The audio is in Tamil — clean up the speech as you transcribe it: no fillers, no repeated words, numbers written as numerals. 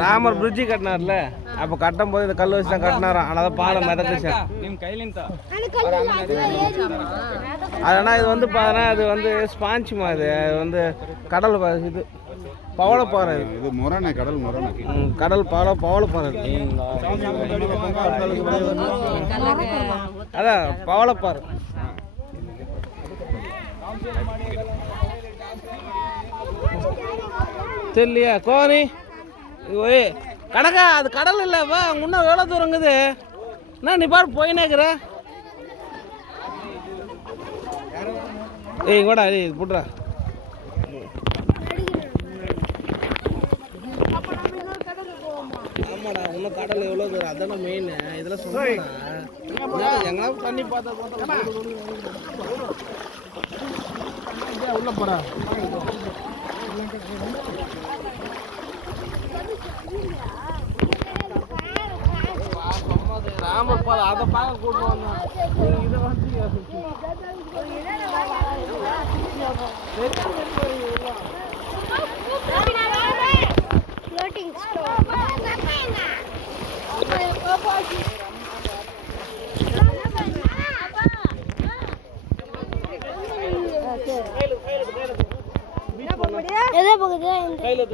ராமர் பிரிட்ஜி கட்டினார்ல, அப்போ கட்டும் போது இந்த கல் வச்சு தான் கட்டினாராம். ஆனால் தான் பாலம் மிதக்குச்சு. அதனால் இது வந்து பார்த்தோன்னா அது வந்து ஸ்பாஞ்சுமா, இது வந்து கடல் இது பவளப்பாறை. இது முரணை, கடல் முரணை, கடல் பவளப்பாறை. அதான் பவளப்பாறை. தெரியலையா கோனி ஓய் கடக்கா? அது கடல் இல்லை. வா முன்ன எவ்வளோ தூரங்குது. என்ன நீ பாரு போயினேக்குற. ஏய் கூட அடி புட்றா. ஆமாடா, இன்னும் கடல் எவ்வளோ தூரம், அதான மெயின். இதெல்லாம் சொல்லுடா, எங்கன்னா தண்ணி பார்த்தா உள்ள போறா. ராமர் பாதை அதை பார்க்க கூட்டு வந்தோம். இதை வந்து கையில்